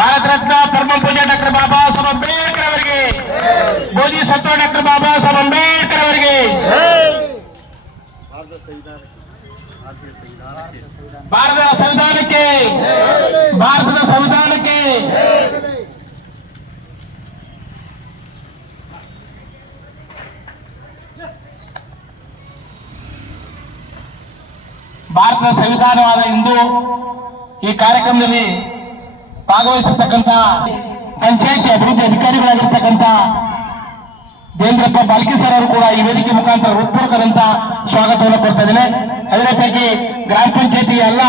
ಭಾರತ ರತ್ನ ಪರಮ ಪೂಜ್ಯ ಡಾಕ್ಟರ್ ಬಾಬಾ ಸಾಹೇಬ್ ಅಂಬೇಡ್ಕರ್ ಅವರಿಗೆ, ಬೋಧಿಸತ್ವ ಡಾಕ್ಟರ್ ಬಾಬಾ ಸಾಹೇಬ್ ಅಂಬೇಡ್ಕರ್ ಅವರಿಗೆ, ಭಾರತದ ಸಂವಿಧಾನಕ್ಕೆ, ಭಾರತದ ಸಂವಿಧಾನಕ್ಕೆ. ಭಾರತದ ಸಂವಿಧಾನವಾದ ಇಂದು ಈ ಕಾರ್ಯಕ್ರಮದಲ್ಲಿ ಭಾಗವಹಿಸಿರ್ತಕ್ಕಂಥ ಪಂಚಾಯತಿ ಅಭಿವೃದ್ಧಿ ಅಧಿಕಾರಿಗಳಾಗಿರ್ತಕ್ಕಂಥ ದೇವೇಂದ್ರಪ್ಪ ಬಾಲ್ಕಿ ಸರ್ ಅವರು ಕೂಡ ಈ ವೇದಿಕೆ ಮುಖಾಂತರ ಹೃತ್ಪೂರ್ವಕದಂತ ಸ್ವಾಗತವನ್ನು ಕೊಡ್ತಾ ಇದ್ದೇನೆ. ಅದೇ ರೀತಿಯಾಗಿ ಗ್ರಾಮ ಪಂಚಾಯತಿ ಎಲ್ಲ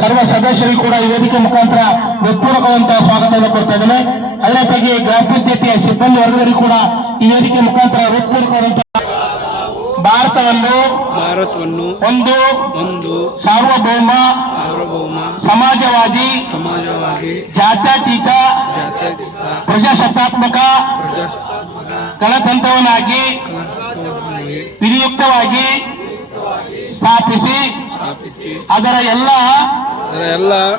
ಸರ್ವ ಸದಸ್ಯರಿಗೂ ಕೂಡ ಈ ವೇದಿಕೆ ಮುಖಾಂತರ ಹೃತ್ಪೂರ್ವಕವಂತಹ ಸ್ವಾಗತವನ್ನು ಕೊಡ್ತಾ ಇದ್ದೇನೆ. ಅದೇ ರೀತಿಯಾಗಿ ಗ್ರಾಮ ಪಂಚಾಯತಿಯ ಸಿಬ್ಬಂದಿ ವರ್ಗದವರಿಗೂ ಕೂಡ ಈ ವೇದಿಕೆ ಮುಖಾಂತರ ಹೃತ್ಪೂರ್ವಕವಾದಂತಹ ಭಾರತವನ್ನು ಒಂದು ಸಾರ್ವಭೌಮ ಸಮಾಜವಾದಿ ಜಾತ್ಯತೀತ ಪ್ರಜಾಸತ್ತಾತ್ಮಕ ಗಣತಂತ್ರವನ್ನಾಗಿ ವಿಧಿಯುಕ್ತವಾಗಿ ಸ್ಥಾಪಿಸಿ ಅದರ ಎಲ್ಲ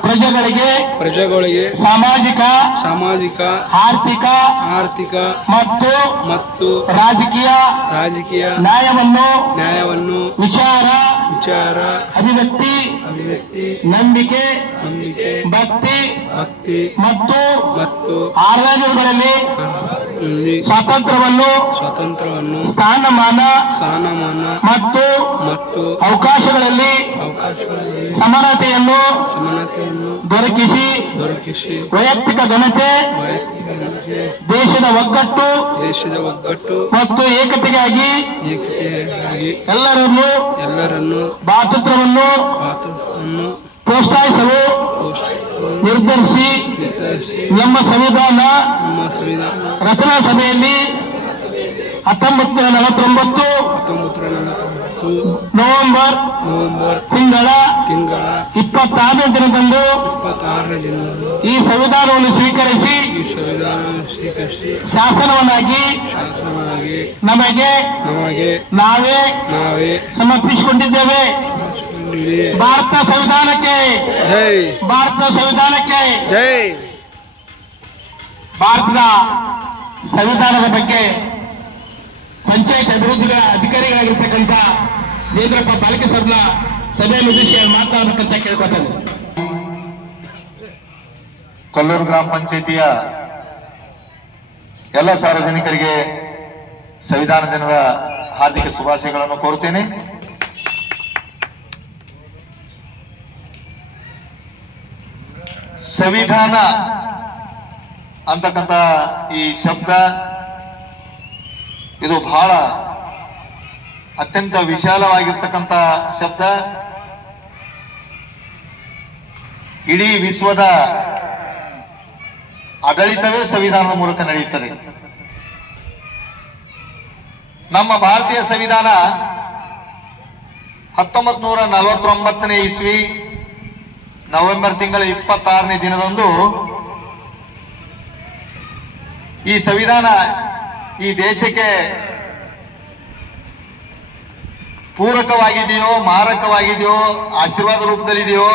ಪ್ರಜೆಗಳಿಗೆ ಸಾಮಾಜಿಕ ಆರ್ಥಿಕ ಮತ್ತು ರಾಜಕೀಯ ನ್ಯಾಯವನ್ನು ವಿಚಾರ ಅಭಿವ್ಯಕ್ತಿ ನಂಬಿಕೆ ಭಕ್ತಿ ಮತ್ತು ಆರಾಧನೆಗಳಲ್ಲಿ ಸ್ವಾತಂತ್ರ್ಯವನ್ನು ಸ್ಥಾನಮಾನ ಮತ್ತು ಅವಕಾಶಗಳಲ್ಲಿ ಸಮಾನತೆಯನ್ನು ದೊರಕಿಸಿ ವೈಯಕ್ತಿಕ ಘನತೆ ದೇಶದ ಒಗ್ಗಟ್ಟು ಮತ್ತು ಏಕತೆಗಾಗಿ ಎಲ್ಲರನ್ನು ಭಾತೃತ್ವವನ್ನು ಪ್ರೋತ್ಸಾಹಿಸಲು ನಿರ್ಧರಿಸಿ ನಮ್ಮ ಸಂವಿಧಾನ ರಚನಾ ಸಭೆಯಲ್ಲಿ 1949 ನವೆಂಬರ್ ತಿಂಗಳ 26ನೇ ದಿನದಂದು ಈ ಸಂವಿಧಾನವನ್ನು ಸ್ವೀಕರಿಸಿ ಶಾಸನವನ್ನಾಗಿ ನಮಗೆ ನಾವೇ ಸಮರ್ಪಿಸಿಕೊಂಡಿದ್ದೇವೆ. ಭಾರತ ಸಂವಿಧಾನಕ್ಕೆ ಭಾರತದ ಸಂವಿಧಾನದ ಬಗ್ಗೆ ಪಂಚಾಯತ್ ಅಭಿವೃದ್ಧಿ ಅಧಿಕಾರಿಗಳಾಗಿರ್ತಕ್ಕಂಥ ದೇವೇಂದ್ರಪ್ಪ ಬಾಲ್ಕಿ ಸಾಹೇಬ್ನ ಸಭೆಯನ್ನು ಉದ್ದೇಶಿಸಿ ಮಾತಾಡಬೇಕಂತ ಕೇಳ್ಕೊತಾರೆ. ಕೊಲ್ಲೂರು ಗ್ರಾಮ ಪಂಚಾಯಿತಿಯ ಎಲ್ಲ ಸಾರ್ವಜನಿಕರಿಗೆ ಸಂವಿಧಾನ ದಿನದ ಹಾರ್ದಿಕ ಶುಭಾಶಯಗಳನ್ನು ಕೋರುತ್ತೇನೆ. ಸಂವಿಧಾನ ಅಂತಕ್ಕಂಥ ಈ ಶಬ್ದ ಇದು ಬಹಳ ಅತ್ಯಂತ ವಿಶಾಲವಾಗಿರ್ತಕ್ಕಂಥ ಶಬ್ದ. ಇಡೀ ವಿಶ್ವದ ಆಡಳಿತವೇ ಸಂವಿಧಾನದ ಮೂಲಕ ನಡೆಯುತ್ತದೆ. ನಮ್ಮ ಭಾರತೀಯ ಸಂವಿಧಾನ 1949ನೇ ಇಸ್ವಿ ನವೆಂಬರ್ ತಿಂಗಳ 26ನೇ ದಿನದಂದು ಈ ಸಂವಿಧಾನ ಈ ದೇಶಕ್ಕೆ ಪೂರಕವಾಗಿದೆಯೋ, ಮಾರಕವಾಗಿದೆಯೋ, ಆಶೀರ್ವಾದ ರೂಪದಲ್ಲಿದೆಯೋ,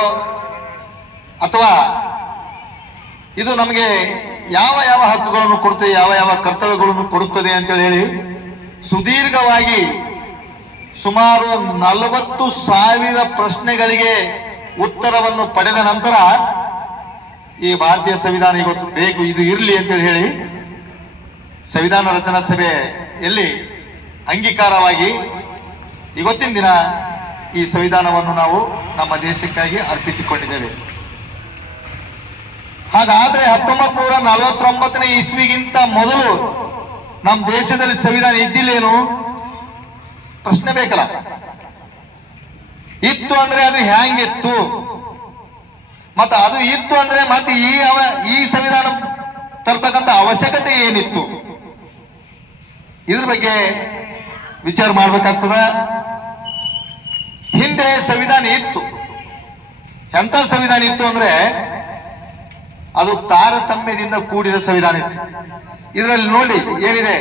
ಅಥವಾ ಇದು ನಮಗೆ ಯಾವ ಯಾವ ಹಕ್ಕುಗಳನ್ನು ಕೊಡುತ್ತದೆ, ಯಾವ ಯಾವ ಕರ್ತವ್ಯಗಳನ್ನು ಕೊಡುತ್ತದೆ ಅಂತ ಹೇಳಿ ಸುದೀರ್ಘವಾಗಿ ಸುಮಾರು 40,000 ಪ್ರಶ್ನೆಗಳಿಗೆ ಉತ್ತರವನ್ನು ಪಡೆದ ನಂತರ ಈ ಭಾರತೀಯ ಸಂವಿಧಾನ ಇವತ್ತು ಬೇಕು, ಇದು ಇರಲಿ ಅಂತೇಳಿ ಹೇಳಿ ಸಂವಿಧಾನ ರಚನಾ ಸಭೆಯಲ್ಲಿ ಅಂಗೀಕಾರವಾಗಿ ಇವತ್ತಿನ ದಿನ ಈ ಸಂವಿಧಾನವನ್ನು ನಾವು ನಮ್ಮ ದೇಶಕ್ಕಾಗಿ ಅರ್ಪಿಸಿಕೊಂಡಿದ್ದೇವೆ. ಹಾಗಾದ್ರೆ 1949ನೇ ಇಸ್ವಿಗಿಂತ ಮೊದಲು ನಮ್ಮ ದೇಶದಲ್ಲಿ ಸಂವಿಧಾನ ಇದ್ದಿಲ್ಲೇನು? ಪ್ರಶ್ನೆ ಬೇಕಲ್ಲ. ಇತ್ತು ಅಂದ್ರೆ ಅದು ಹ್ಯಾಂಗಿತ್ತು, ಮತ್ತೆ ಅದು ಇತ್ತು ಅಂದ್ರೆ ಮತ್ತೆ ಈ ಸಂವಿಧಾನ ತರ್ತಕ್ಕಂಥ ಅವಶ್ಯಕತೆ ಏನಿತ್ತು? ಇದ್ರ ಬಗ್ಗೆ ವಿಚಾರ ಮಾಡ್ಬೇಕಾಗ್ತದ. ಹಿಂದೆ ಸಂವಿಧಾನ ಇತ್ತು. ಎಂತ ಸಂವಿಧಾನ ಇತ್ತು ಅಂದ್ರೆ ಅದು ತಾರತಮ್ಯದಿಂದ ಕೂಡಿದ ಸಂವಿಧಾನ ಇತ್ತು. ಇದರಲ್ಲಿ ನೋಡಿ ಏನಿದೆ,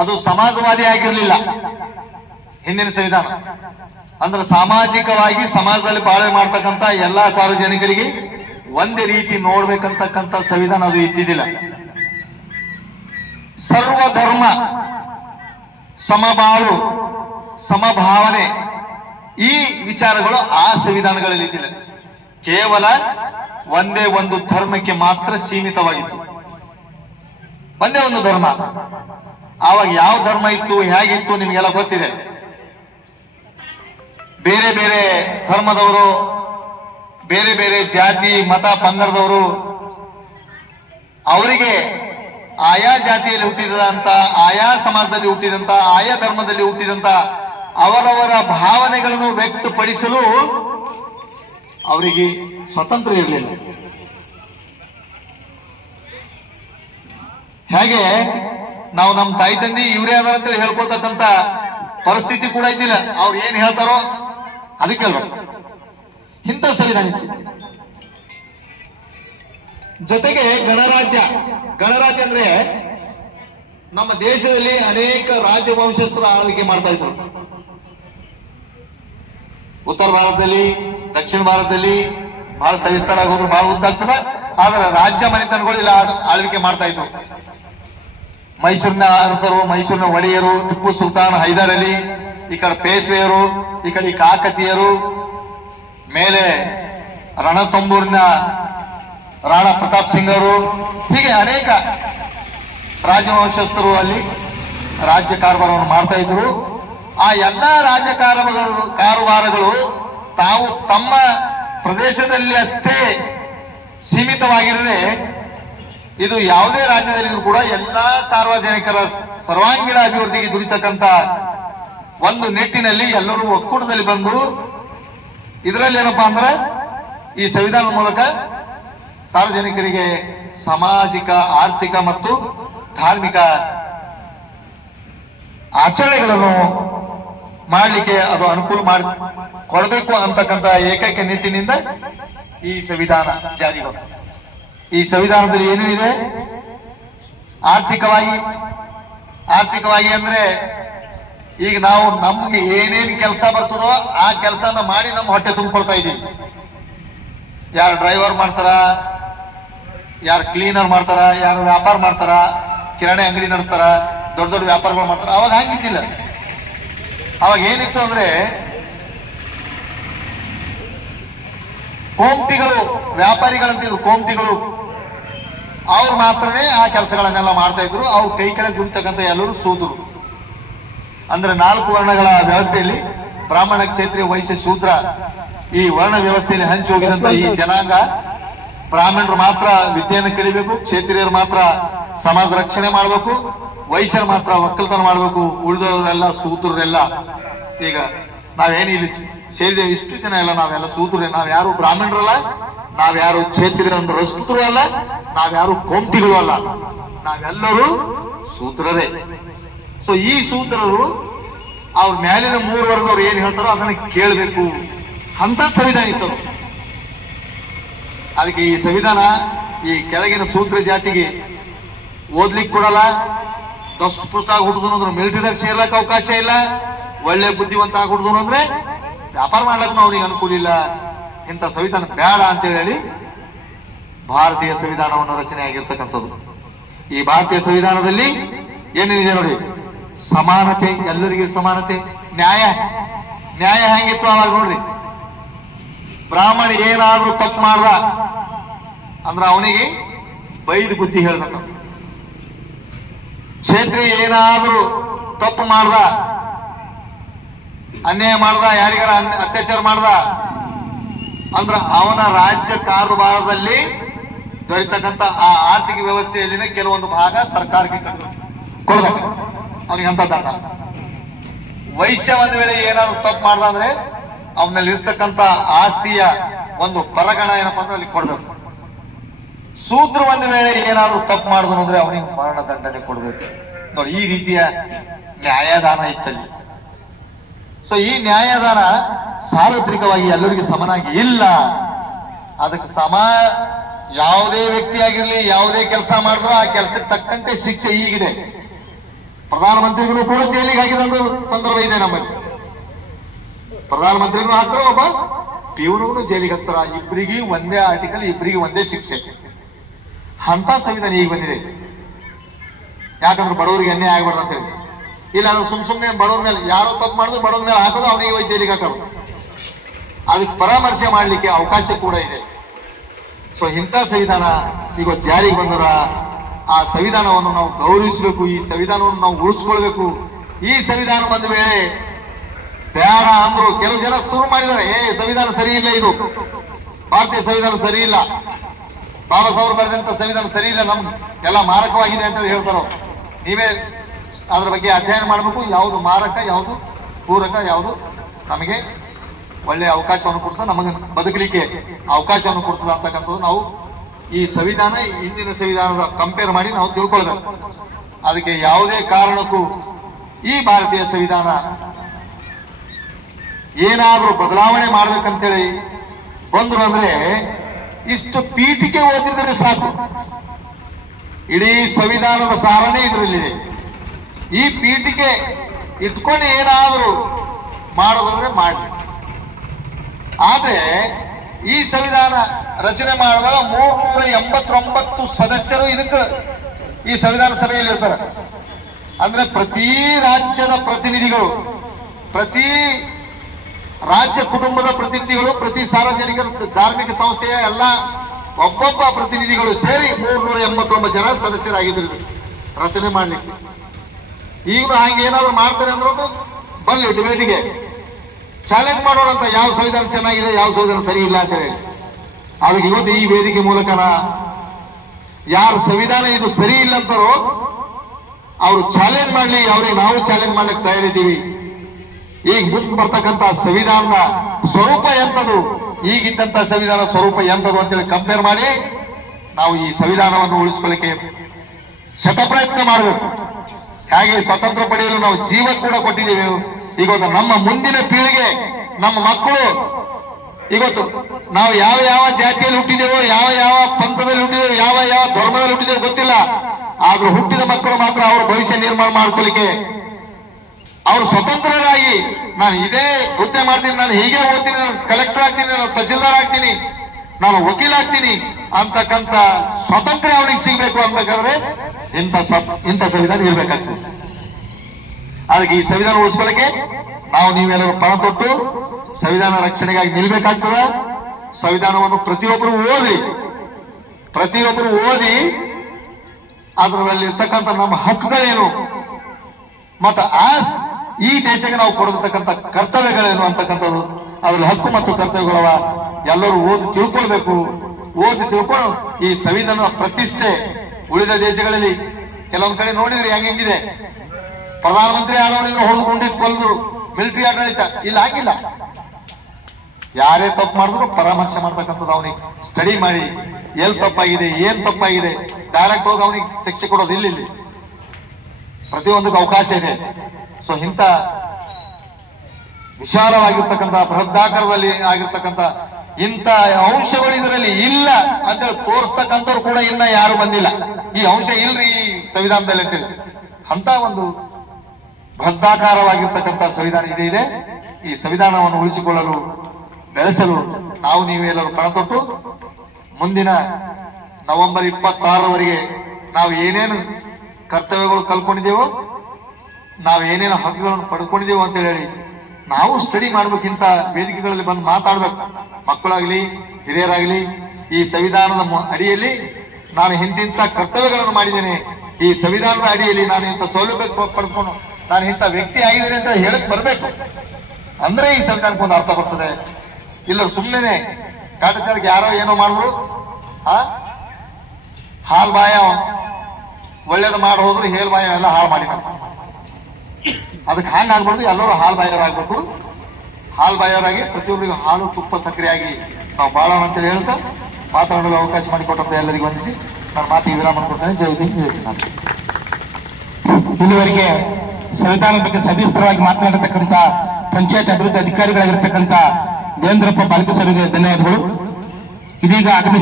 ಅದು ಸಮಾಜವಾದಿ ಆಗಿರ್ಲಿಲ್ಲ ಹಿಂದಿನ ಸಂವಿಧಾನ. ಅಂದ್ರೆ ಸಾಮಾಜಿಕವಾಗಿ ಸಮಾಜದಲ್ಲಿ ಬಾಳ್ವೆ ಮಾಡ್ತಕ್ಕಂಥ ಎಲ್ಲಾ ಸಾರ್ವಜನಿಕರಿಗೆ ಒಂದೇ ರೀತಿ ನೋಡ್ಬೇಕಂತಕ್ಕಂಥ ಸಂವಿಧಾನ ಅದು ಇದ್ದಿದ್ದಿಲ್ಲ. ಸರ್ವಧರ್ಮ ಸಮಬಾಳು ಸಮಭಾವನೆ ಈ ವಿಚಾರಗಳು ಆ ಸಂವಿಧಾನಗಳಲ್ಲಿ ಇದ್ದಿಲ್ಲ. ಕೇವಲ ಒಂದೇ ಒಂದು ಧರ್ಮಕ್ಕೆ ಮಾತ್ರ ಸೀಮಿತವಾಗಿತ್ತು. ಒಂದೇ ಒಂದು ಧರ್ಮ. ಆವಾಗ ಯಾವ ಧರ್ಮ ಇತ್ತು, ಹೇಗಿತ್ತು ನಿಮಗೆಲ್ಲ ಗೊತ್ತಿದೆ. ಬೇರೆ ಬೇರೆ ಧರ್ಮದವರು, ಬೇರೆ ಬೇರೆ ಜಾತಿ ಮತ ಪಂಗಡದವರು ಅವರಿಗೆ ಆಯಾ ಜಾತಿಯಲ್ಲಿ ಹುಟ್ಟಿದಂತ, ಆಯಾ ಸಮಾಜದಲ್ಲಿ ಹುಟ್ಟಿದಂತ, ಆಯಾ ಧರ್ಮದಲ್ಲಿ ಹುಟ್ಟಿದಂತ ಅವರವರ ಭಾವನೆಗಳನ್ನು ವ್ಯಕ್ತಪಡಿಸಲು ಅವರಿಗೆ ಸ್ವತಂತ್ರ ಇರಲಿಲ್ಲ. ಹಾಗೆ ನಾವು ನಮ್ಮ ತಾಯಿ ತಂದೆ ಇವರೇ ಅದಾರ ಅಂತೇಳಿ ಹೇಳ್ಕೊಳ್ತಕ್ಕಂಥ ಪರಿಸ್ಥಿತಿ ಕೂಡ ಇದ್ದಿಲ್ಲ. ಅವ್ರು ಏನ್ ಹೇಳ್ತಾರೋ ಅದಕ್ಕೆ ಅಲ್ಬೇಕು. ಇಂಥ ಸಂವಿಧಾನ ಇತ್ತು. ಜೊತೆಗೆ ಗಣರಾಜ್ಯ. ಗಣರಾಜ್ಯ ಅಂದ್ರೆ ನಮ್ಮ ದೇಶದಲ್ಲಿ ಅನೇಕ ರಾಜವಂಶಸ್ಥರು ಆಳ್ವಿಕೆ ಮಾಡ್ತಾ ಇದ್ರು. ಉತ್ತರ ಭಾರತದಲ್ಲಿ, ದಕ್ಷಿಣ ಭಾರತದಲ್ಲಿ ಬಹಳ ಸವಿಸ್ತಾರ ಆಗೋದ್ರು ಬಹಳ ಉದ್ದಾಗ್ತದ. ಆದ್ರೆ ರಾಜ್ಯ ಮನೆತನಗಳು ಇಲ್ಲ ಆಳ್ವಿಕೆ ಮಾಡ್ತಾ ಇದ್ರು. ಮೈಸೂರಿನ ಅರಸರು, ಮೈಸೂರಿನ ಒಡೆಯರು, ಟಿಪ್ಪು ಸುಲ್ತಾನ್, ಹೈದರ್ ಅಲಿ, ಈ ಕಡೆ ಪೇಶ್ವೆಯರು, ಈ ಕಡೆ ಕಾಕತೀಯರು, ಮೇಲೆ ರಣತಂಬೂರಿನ ರಾಣಾ ಪ್ರತಾಪ್ ಸಿಂಗ್ ಅವರು, ಹೀಗೆ ಅನೇಕ ರಾಜವಂಶಸ್ಥರು ಅಲ್ಲಿ ರಾಜ್ಯ ಕಾರಭಾರವನ್ನು ಮಾಡ್ತಾ ಇದ್ರು. ಆ ಎಲ್ಲ ಕಾರುಬಾರಗಳು ತಾವು ತಮ್ಮ ಪ್ರದೇಶದಲ್ಲಿ ಅಷ್ಟೇ ಸೀಮಿತವಾಗಿರದೆ ಇದು ಯಾವುದೇ ರಾಜ್ಯದಲ್ಲಿದ್ರು ಕೂಡ ಎಲ್ಲಾ ಸಾರ್ವಜನಿಕರ ಸರ್ವಾಂಗೀಣ ಅಭಿವೃದ್ಧಿಗೆ ದುಡಿತಕ್ಕಂತ ಒಂದು ನಿಟ್ಟಿನಲ್ಲಿ ಎಲ್ಲರೂ ಒಕ್ಕೂಟದಲ್ಲಿ ಬಂದು, ಇದರಲ್ಲಿ ಏನಪ್ಪಾ ಅಂದ್ರೆ ಈ ಸಂವಿಧಾನದ ಮೂಲಕ ಸಾರ್ವಜನಿಕರಿಗೆ ಸಾಮಾಜಿಕ, ಆರ್ಥಿಕ ಮತ್ತು ಧಾರ್ಮಿಕ ಆಚರಣೆಗಳನ್ನು ಮಾಡಲಿಕ್ಕೆ ಅದು ಅನುಕೂಲ ಮಾಡಿ ಕೊಡಬೇಕು ಅಂತಕ್ಕಂಥ ಏಕೈಕ ನಿಟ್ಟಿನಿಂದ ಈ ಸಂವಿಧಾನ ಜಾರಿ ಬಂತು. ಈ ಸಂವಿಧಾನದಲ್ಲಿ ಏನೇನಿದೆ, ಆರ್ಥಿಕವಾಗಿ ಅಂದ್ರೆ ಈಗ ನಾವು ನಮ್ಗೆ ಏನೇನು ಕೆಲಸ ಬರ್ತದೋ ಆ ಕೆಲಸನ ಮಾಡಿ ನಮ್ಮ ಹೊಟ್ಟೆ ತುಂಬಿಕೊಳ್ತಾ ಇದ್ದೀವಿ. ಯಾರು ಡ್ರೈವರ್ ಮಾಡ್ತಾರ, ಯಾರು ಕ್ಲೀನರ್ ಮಾಡ್ತಾರ, ಯಾರು ವ್ಯಾಪಾರ ಮಾಡ್ತಾರ, ಕಿರಾಣಿ ಅಂಗಡಿ ನಡೆಸ್ತಾರ, ದೊಡ್ಡ ದೊಡ್ಡ ವ್ಯಾಪಾರಗಳು ಮಾಡ್ತಾರ. ಅವಾಗ ಹಂಗಿದ್ದಿಲ್ಲ. ಅವಾಗ ಏನಿತ್ತು ಅಂದ್ರೆ ಕೋಮ್ಟಿಗಳು, ವ್ಯಾಪಾರಿಗಳಂತಿದ್ರು ಕೋಮ್ಟಿಗಳು, ಅವ್ರು ಮಾತ್ರನೇ ಆ ಕೆಲಸಗಳನ್ನೆಲ್ಲ ಮಾಡ್ತಾ ಇದ್ರು. ಅವ್ರು ಕೈ ಕೆಳಗೆ ದುಡಿತಕ್ಕಂಥ ಎಲ್ಲರೂ ಸೂದ್ರು. ಅಂದ್ರೆ 4 ವರ್ಣಗಳ ವ್ಯವಸ್ಥೆಯಲ್ಲಿ ಬ್ರಾಹ್ಮಣ, ಕ್ಷೇತ್ರೀಯ, ವೈಶ್ಯ, ಶೂದ್ರ ಈ ವರ್ಣ ವ್ಯವಸ್ಥೆಯಲ್ಲಿ ಹಂಚಿ ಹೋಗಿದಂತ ಈ ಜನಾಂಗ, ಬ್ರಾಹ್ಮಣರು ಮಾತ್ರ ವಿದ್ಯೆಯನ್ನು ಕಲಿಬೇಕು, ಕ್ಷೇತ್ರೀಯರು ಮಾತ್ರ ಸಮಾಜ ರಕ್ಷಣೆ ಮಾಡಬೇಕು, ವೈಶ್ಯರು ಮಾತ್ರ ಒಕ್ಕಲ್ತನ ಮಾಡಬೇಕು, ಉಳಿದವರೆಲ್ಲ ಶೂದ್ರರೆಲ್ಲ. ಈಗ ನಾವೇನು ಇಲ್ಲಿ ಸೇರಿದೇವೆ ಇಷ್ಟು ಜನ ಎಲ್ಲ ನಾವೆಲ್ಲ ಶೂದ್ರರೇ. ನಾವ್ಯಾರು ಬ್ರಾಹ್ಮಣರಲ್ಲ, ನಾವ್ಯಾರು ಕ್ಷೇತ್ರೀಯ ರಜಪೂತರು ಅಲ್ಲ, ನಾವ್ಯಾರು ಕೋಮ್ಟಿಗಳು ಅಲ್ಲ, ನಾವೆಲ್ಲರೂ ಶೂದ್ರರೇ. ಸೊ ಈ ಶೂದ್ರರು ಅವ್ರ ಮೇಲಿನ 3 ವರ್ಗದವ್ರು ಏನ್ ಹೇಳ್ತಾರೋ ಅದನ್ನ ಕೇಳಬೇಕು ಅಂತ ಸಂವಿಧಾನ ಇತ್ತು. ಅದಕ್ಕೆ ಈ ಸಂವಿಧಾನ ಈ ಕೆಳಗಿನ ಶೂದ್ರ ಜಾತಿಗೆ ಓದ್ಲಿಕ್ಕೆ ಕೊಡಲ್ಲ, ದಷ್ಟು ಪುಷ್ಟ ಆಗಿ ಹುಡುದು ಅಂದ್ರೆ ಮಿಲಿಟರಿದಾಗ ಸೇರ್ಲಕ್ಕೆ ಅವಕಾಶ ಇಲ್ಲ, ಒಳ್ಳೆ ಬುದ್ಧಿವಂತ ಆಗಿ ಹುಡುದು ಅಂದ್ರೆ ವ್ಯಾಪಾರ ಮಾಡ್ಲಕ್ಕೂ ಅವ್ರಿಗೆ ಅನುಕೂಲ ಇಲ್ಲ. ಇಂಥ ಸಂವಿಧಾನ ಬೇಡ ಅಂತ ಹೇಳಿ ಭಾರತೀಯ ಸಂವಿಧಾನವನ್ನು ರಚನೆ ಆಗಿರ್ತಕ್ಕಂಥದ್ದು. ಈ ಭಾರತೀಯ ಸಂವಿಧಾನದಲ್ಲಿ ಏನೇನಿದೆ ನೋಡಿ, ಸಮಾನತೆ, ಎಲ್ಲರಿಗೂ ಸಮಾನತೆ, ನ್ಯಾಯ ಹೆಂಗಿತ್ತು ಅವಾಗ ನೋಡ್ರಿ. ಬ್ರಾಹ್ಮಣ ಏನಾದ್ರೂ ತಪ್ಪು ಮಾಡ್ದ ಅಂದ್ರ ಅವನಿಗೆ ಬೈದು ಬುದ್ಧಿ ಹೇಳ್ಬೇಕ. ಕ್ಷೇತ್ರೀಯ ಏನಾದ್ರೂ ತಪ್ಪು ಮಾಡ್ದ, ಅನ್ಯಾಯ ಮಾಡ್ದ, ಯಾರಿಗಾರ ಅತ್ಯಾಚಾರ ಮಾಡ್ದ ಅಂದ್ರ ಅವನ ರಾಜ್ಯ ಕಾರುಬಾರದಲ್ಲಿ ದೊರೆತಕ್ಕಂಥ ಆ ಆರ್ಥಿಕ ವ್ಯವಸ್ಥೆಯಲ್ಲಿನ ಕೆಲವೊಂದು ಭಾಗ ಸರ್ಕಾರಕ್ಕೆ ಕೊಡ್ಬೇಕು, ಅವನಿಗೆ ಅಂತ ದಂಡ. ವೈಶ್ಯ ಒಂದ್ ವೇಳೆ ಏನಾದ್ರು ತಪ್ಪು ಮಾಡ್ದ ಅಂದ್ರೆ ಅವನಲ್ಲಿ ಇರ್ತಕ್ಕಂಥ ಆಸ್ತಿಯ ಒಂದು ಪರಗಣ ಏನಪ್ಪಾ ಅಂದ್ರೆ ಅಲ್ಲಿ ಕೊಡ್ಬೇಕು. ಶೂದ್ರ ಒಂದ್ ವೇಳೆ ಏನಾದ್ರು ತಪ್ಪು ಮಾಡಿದ್ರು ಅಂದ್ರೆ ಅವನಿಗೆ ಮರಣ ದಂಡನೆ ಕೊಡ್ಬೇಕು. ನೋಡಿ, ಈ ರೀತಿಯ ನ್ಯಾಯದಾನ ಇತ್ತಲ್ಲಿ. ಸೊ ಈ ನ್ಯಾಯದಾನ ಸಾರ್ವತ್ರಿಕವಾಗಿ ಎಲ್ಲರಿಗೂ ಸಮನಾಗಿ ಇಲ್ಲ. ಅದಕ್ಕೆ ಯಾವುದೇ ವ್ಯಕ್ತಿ ಆಗಿರ್ಲಿ, ಯಾವುದೇ ಕೆಲಸ ಮಾಡಿದ್ರು ಆ ಕೆಲಸಕ್ಕೆ ತಕ್ಕಂತೆ ಶಿಕ್ಷೆ ಈಗಿದೆ. ಪ್ರಧಾನಮಂತ್ರಿಗಳು ಕೂಡ ಜೈಲಿಗೆ ಹಾಕಿದ ಸಂದರ್ಭ ಇದೆ ನಮ್ಮಲ್ಲಿ. ಪ್ರಧಾನಮಂತ್ರಿಗಳು ಹಾಕ್ತಾರೆ, ಒಬ್ಬ ಪಿವನೂ ಜೈಲಿಗೆ ಹತ್ತರ, ಇಬ್ಬರಿಗೆ ಒಂದೇ ಆರ್ಟಿಕಲ್, ಇಬ್ಬರಿಗೆ ಒಂದೇ ಶಿಕ್ಷೆ. ಅಂತ ಸಂವಿಧಾನ ಈಗ ಬಂದಿದೆ. ಯಾಕಂದ್ರೆ ಬಡವರಿಗೆ ಅನ್ಯಾಯ ಆಗ್ಬಾರ್ದು ಅಂತ ಹೇಳಿ. ಇಲ್ಲ ಅಂದ್ರೆ ಸುಮ್ಮನೆ ಬಡವ್ರ ಮೇಲೆ ಯಾರೋ ತಪ್ಪು ಮಾಡಿದ್ರು ಬಡವ್ರ ಮೇಲೆ ಹಾಕೋದು, ಅವನಿಗೆ ಹೋಗಿ ಜೈಲಿಗೆ ಹಾಕೋದು. ಅದಕ್ಕೆ ಪರಾಮರ್ಶೆ ಮಾಡಲಿಕ್ಕೆ ಅವಕಾಶ ಕೂಡ ಇದೆ. ಸೊ ಇಂಥ ಸಂವಿಧಾನ ಈಗ ಜಾರಿಗೆ ಬಂದರ ಆ ಸಂವಿಧಾನವನ್ನು ನಾವು ಗೌರವಿಸಬೇಕು, ಈ ಸಂವಿಧಾನವನ್ನು ನಾವು ಉಳಿಸ್ಕೊಳ್ಬೇಕು. ಈ ಸಂವಿಧಾನ ಬಂದ ವೇಳೆ ಬೇಡ ಅಂದ್ರು ಕೆಲವು ಜನ ಶುರು ಮಾಡಿದ್ದಾರೆ, ಸಂವಿಧಾನ ಸರಿ ಇಲ್ಲ, ಇದು ಭಾರತೀಯ ಸಂವಿಧಾನ ಸರಿ ಇಲ್ಲ, ಬಾಬಾ ಸಾಹೇಬ್ ಬರೆದಂತ ಸಂವಿಧಾನ ಸರಿ ಇಲ್ಲ, ನಮ್ಗೆ ಎಲ್ಲ ಮಾರಕವಾಗಿದೆ ಅಂತ ಹೇಳ್ತಾರೋ. ನೀವೇ ಅದ್ರ ಬಗ್ಗೆ ಅಧ್ಯಯನ ಮಾಡಬೇಕು. ಯಾವುದು ಮಾರಕ, ಯಾವುದು ಪೂರಕ, ಯಾವುದು ನಮಗೆ ಒಳ್ಳೆಯ ಅವಕಾಶವನ್ನು ಕೊಡ್ತದೆ, ನಮಗೆ ಬದುಕಲಿಕ್ಕೆ ಅವಕಾಶವನ್ನು ಕೊಡ್ತದೆ ಅಂತಕ್ಕಂಥದ್ದು ನಾವು ಈ ಸಂವಿಧಾನ ಹಿಂದಿನ ಸಂವಿಧಾನದ ಕಂಪೇರ್ ಮಾಡಿ ನಾವು ತಿಳ್ಕೊಳ್ಬೇಕು. ಅದಕ್ಕೆ ಯಾವುದೇ ಕಾರಣಕ್ಕೂ ಈ ಭಾರತೀಯ ಸಂವಿಧಾನ ಏನಾದ್ರೂ ಬದಲಾವಣೆ ಮಾಡ್ಬೇಕಂತೇಳಿ ಬಂದ್ರು ಅಂದ್ರೆ ಇಷ್ಟು ಪೀಠಿಕೆ ಓದಿದ್ರೆ ಸಾಕು. ಇಡೀ ಸಂವಿಧಾನದ ಸಾರನೇ ಇದರಲ್ಲಿದೆ. ಈ ಪೀಠಿಕೆ ಇಟ್ಕೊಂಡು ಏನಾದರೂ ಮಾಡೋದಂದ್ರೆ ಮಾಡಿ. ಆದ್ರೆ ಈ ಸಂವಿಧಾನ ರಚನೆ ಮಾಡುವಾಗ 389 ಸದಸ್ಯರು ಇದಕ್ಕೆ ಈ ಸಂವಿಧಾನ ಸಭೆಯಲ್ಲಿ ಇರ್ತಾರೆ. ಅಂದ್ರೆ ಪ್ರತಿ ರಾಜ್ಯದ ಪ್ರತಿನಿಧಿಗಳು, ಪ್ರತಿ ರಾಜ್ಯ ಕುಟುಂಬದ ಪ್ರತಿನಿಧಿಗಳು, ಪ್ರತಿ ಸಾರ್ವಜನಿಕ ಧಾರ್ಮಿಕ ಸಂಸ್ಥೆಯ ಎಲ್ಲ ಒಬ್ಬೊಬ್ಬ ಪ್ರತಿನಿಧಿಗಳು ಸೇರಿ 389 ಜನ ಸದಸ್ಯರಾಗಿದ್ರು ರಚನೆ ಮಾಡ್ಲಿಕ್ಕೆ. ಈಗಲೂ ಹಾಗೆ ಏನಾದ್ರು ಮಾಡ್ತಾರೆ ಅಂದ್ರೂ ಬರ್ಲಿ ಡಿಬೇಟಿಗೆ ಚಾಲೆಂಜ್ ಮಾಡೋಣ ಅಂತ, ಯಾವ ಸಂವಿಧಾನ ಚೆನ್ನಾಗಿದೆ, ಯಾವ ಸಂವಿಧಾನ ಸರಿ ಇಲ್ಲ ಅಂತ ಹೇಳಿ. ಅದಕ್ಕೆ ಇವತ್ತು ಈ ವೇದಿಕೆ ಮೂಲಕನ ಯಾರು ಸಂವಿಧಾನ ಇದು ಸರಿ ಇಲ್ಲ ಅಂತಾರೋ ಅವರು ಚಾಲೆಂಜ್ ಮಾಡ್ಲಿ, ಅವ್ರಿಗೆ ನಾವು ಚಾಲೆಂಜ್ ಮಾಡ್ಲಿಕ್ಕೆ ತಯಾರಿದ್ದೀವಿ. ಈಗ ಮುಂದೆ ಬರ್ತಕ್ಕಂಥ ಸಂವಿಧಾನದ ಸ್ವರೂಪ ಎಂತದು, ಈಗಿದ್ದಂತ ಸಂವಿಧಾನ ಸ್ವರೂಪ ಎಂತದು ಅಂತೇಳಿ ಕಂಪೇರ್ ಮಾಡಿ ನಾವು ಈ ಸಂವಿಧಾನವನ್ನು ಉಳಿಸ್ಕೊಳ್ಳಿಕ್ಕೆ ಶತಪ್ರಯತ್ನ ಮಾಡಬೇಕು. ಹಾಗೆ ಸ್ವತಂತ್ರ ಪಡೆಯಲು ನಾವು ಜೀವ ಕೂಡ ಕೊಟ್ಟಿದ್ದೇವೆ. ಇವತ್ತು ನಮ್ಮ ಮುಂದಿನ ಪೀಳಿಗೆ, ನಮ್ಮ ಮಕ್ಕಳು, ಇವತ್ತು ನಾವು ಯಾವ ಯಾವ ಜಾತಿಯಲ್ಲಿ ಹುಟ್ಟಿದ್ದೇವೋ, ಯಾವ ಯಾವ ಪಂಥದಲ್ಲಿ ಹುಟ್ಟಿದೇವೋ, ಯಾವ ಯಾವ ಧರ್ಮದಲ್ಲಿ ಹುಟ್ಟಿದೇವೋ ಗೊತ್ತಿಲ್ಲ. ಆದ್ರೂ ಹುಟ್ಟಿದ ಮಕ್ಕಳು ಮಾತ್ರ ಅವ್ರ ಭವಿಷ್ಯ ನಿರ್ಮಾಣ ಮಾಡ್ಕೊಳ್ಳಿಕ್ಕೆ ಅವ್ರು ಸ್ವತಂತ್ರರಾಗಿ ನಾನು ಇದೇ ಹುದ್ದೆ ಮಾಡ್ತೀನಿ, ನಾನು ಹೀಗೆ ಓದ್ತೀನಿ, ನಾನು ಕಲೆಕ್ಟರ್ ಆಗ್ತೀನಿ, ನಾನು ತಹಸೀಲ್ದಾರ್ ಆಗ್ತೀನಿ, ನಾನು ವಕೀಲ ಆಗ್ತೀನಿ ಅಂತಕ್ಕಂಥ ಸ್ವಾತಂತ್ರ್ಯ ಅವನಿಗೆ ಸಿಗ್ಬೇಕು ಅನ್ಬೇಕಾದ್ರೆ ಇಂಥ ಸಂವಿಧಾನ ಇರ್ಬೇಕಾಗ್ತದೆ. ಅದಕ್ಕೆ ಈ ಸಂವಿಧಾನ ಉಳಿಸ್ಕೊಳ್ಳಿಕ್ಕೆ ನಾವು ನೀವೆಲ್ಲರೂ ಪಣ ತೊಟ್ಟು ಸಂವಿಧಾನ ರಕ್ಷಣೆಗಾಗಿ ನಿಲ್ಬೇಕಾಗ್ತದ. ಸಂವಿಧಾನವನ್ನು ಪ್ರತಿಯೊಬ್ಬರು ಓದಿ ಅದರಲ್ಲಿ ಇರ್ತಕ್ಕಂಥ ನಮ್ಮ ಹಕ್ಕುಗಳೇನು ಮತ್ತು ಈ ದೇಶಕ್ಕೆ ನಾವು ಕೊಡತಕ್ಕಂಥ ಕರ್ತವ್ಯಗಳೇನು ಅಂತಕ್ಕಂಥದ್ದು, ಅದ್ರಲ್ಲಿ ಹಕ್ಕು ಮತ್ತು ಕರ್ತವ್ಯಗಳವ ಎಲ್ಲರೂ ಓದಿ ತಿಳ್ಕೊಳ್ಬೇಕು. ಓದಿ ತಿಳ್ಕೊಂಡು ಈ ಸಂವಿಧಾನದ ಪ್ರತಿಷ್ಠೆ ಉಳಿದ ದೇಶಗಳಲ್ಲಿ ಕೆಲವೊಂದ್ ಕಡೆ ನೋಡಿದ್ರಿ ಹೆಂಗಿದೆ, ಪ್ರಧಾನಮಂತ್ರಿ ಆದವನಿಗೆ ಹೊಡೆದುಕೊಂಡಿಟ್ಟು ಕೊಲ್ದ್ರು, ಮಿಲಿಟರಿ ಆಡಳಿತ. ಇಲ್ಲ, ಆಗಿಲ್ಲ. ಯಾರೇ ತಪ್ಪು ಮಾಡಿದ್ರು ಪರಾಮರ್ಶೆ ಮಾಡ್ತಕ್ಕಂಥದ್ದು, ಅವನಿಗೆ ಸ್ಟಡಿ ಮಾಡಿ ಎಲ್ಲಿ ತಪ್ಪಾಗಿದೆ, ಏನ್ ತಪ್ಪಾಗಿದೆ, ಡೈರೆಕ್ಟ್ ಹೋಗಿ ಅವನಿಗೆ ಶಿಕ್ಷೆ ಕೊಡೋದು ಇಲ್ಲಿ ಪ್ರತಿಯೊಂದಕ್ಕೆ ಅವಕಾಶ ಇದೆ. ಸೊ ಇಂಥ ವಿಶಾಲವಾಗಿರ್ತಕ್ಕಂಥ ಬೃಹದಾಕಾರದಲ್ಲಿ ಆಗಿರ್ತಕ್ಕಂಥ ಇಂಥ ಅಂಶಗಳು ಇದರಲ್ಲಿ ಇಲ್ಲ ಅಂತೇಳಿ ತೋರಿಸ್ತಕ್ಕಂಥವ್ರು ಕೂಡ ಇನ್ನ ಯಾರು ಬಂದಿಲ್ಲ. ಈ ಅಂಶ ಇಲ್ರಿ ಈ ಸಂವಿಧಾನದಲ್ಲಿ ಅಂತೇಳಿ. ಅಂತ ಒಂದು ಬೃಹದಾಕಾರವಾಗಿರ್ತಕ್ಕಂಥ ಸಂವಿಧಾನ ಇದೆ. ಈ ಸಂವಿಧಾನವನ್ನು ಉಳಿಸಿಕೊಳ್ಳಲು, ಬೆಳೆಸಲು ನಾವು ನೀವೆಲ್ಲರೂ ಪಣ ತೊಟ್ಟು ಮುಂದಿನ ನವೆಂಬರ್ 26ರವರೆಗೆ ನಾವು ಏನೇನು ಕರ್ತವ್ಯಗಳು ಕಲ್ಕೊಂಡಿದ್ದೇವೋ, ನಾವು ಏನೇನು ಹಕ್ಕುಗಳನ್ನು ಪಡ್ಕೊಂಡಿದ್ದೇವೋ ಅಂತ ಹೇಳಿ ನಾವು ಸ್ಟಡಿ ಮಾಡ್ಬೇಕಿಂತ ವೇದಿಕೆಗಳಲ್ಲಿ ಬಂದು ಮಾತಾಡ್ಬೇಕು. ಮಕ್ಕಳಾಗ್ಲಿ, ಹಿರಿಯರಾಗ್ಲಿ, ಈ ಸಂವಿಧಾನದ ಅಡಿಯಲ್ಲಿ ನಾನು ಇಂತಿಂತ ಕರ್ತವ್ಯಗಳನ್ನು ಮಾಡಿದ್ದೇನೆ, ಈ ಸಂವಿಧಾನದ ಅಡಿಯಲ್ಲಿ ನಾನು ಇಂಥ ಸೌಲಭ್ಯ ಪಡ್ಕೊಂಡು ನಾನು ಇಂಥ ವ್ಯಕ್ತಿ ಆಗಿದ್ದೇನೆ ಅಂತ ಹೇಳಕ್ ಬರ್ಬೇಕು. ಅಂದ್ರೆ ಈ ಸಂವಿಧಾನಕ್ಕೆ ಒಂದು ಅರ್ಥ ಬರ್ತದೆ. ಇಲ್ಲ ಸುಮ್ಮನೆ ಕಾಟಾಚಾರಕ್ಕೆ ಯಾರೋ ಏನೋ ಮಾಡಿದ್ರು, ಹಾಲ್ ಬಾಯ ಒಳ್ಳೇದು ಮಾಡಿ ಹೋದ್ರು ಹೇಲ್ ಬಾಯ ಎಲ್ಲ ಹಾಳು ಮಾಡಿ. ಅದಕ್ಕೆ ಹಂಗ ಆಗ್ಬಾರ್ದು, ಎಲ್ಲರೂ ಹಾಲ್ ಬಾಯರಾಗ್ಬೇಕು. ಹಾಲ್ ಬಾಯರಾಗಿ ಪ್ರತಿಯೊಬ್ಬರಿಗೂ ಹಾಲು, ತುಪ್ಪ, ಸಕ್ಕರೆಯಾಗಿ ನಾವು ಬಾಳೋಣ ಅಂತೇಳಿ ಹೇಳ್ತಾ ಮಾತನಾಡಲು ಅವಕಾಶ ಮಾಡಿಕೊಟ್ಟಂತ ಎಲ್ಲರಿಗೂ ವಂದಿಸಿ ನಾನು ಮಾತಿಗೆ ವಿರಾಮ ಕೊಡ್ತೇನೆ. ಜೈ ಹಿಂದ್, ಜೈ ಕರ್ನಾಟಕ. ಇಲ್ಲಿವರೆಗೆ ಸಂವಿಧಾನದ ಬಗ್ಗೆ ಸವಿಸ್ತರವಾಗಿ ಮಾತನಾಡತಕ್ಕಂಥ ಪಂಚಾಯತ್ ಅಭಿವೃದ್ಧಿ ಅಧಿಕಾರಿಗಳಾಗಿರ್ತಕ್ಕಂಥ ದೇವೇಂದ್ರಪ್ಪ ಬಾಲ್ಕಿ ಸರ್ಗೆ ಧನ್ಯವಾದಗಳು. ಇದೀಗ ಆಗಮಿಸಿ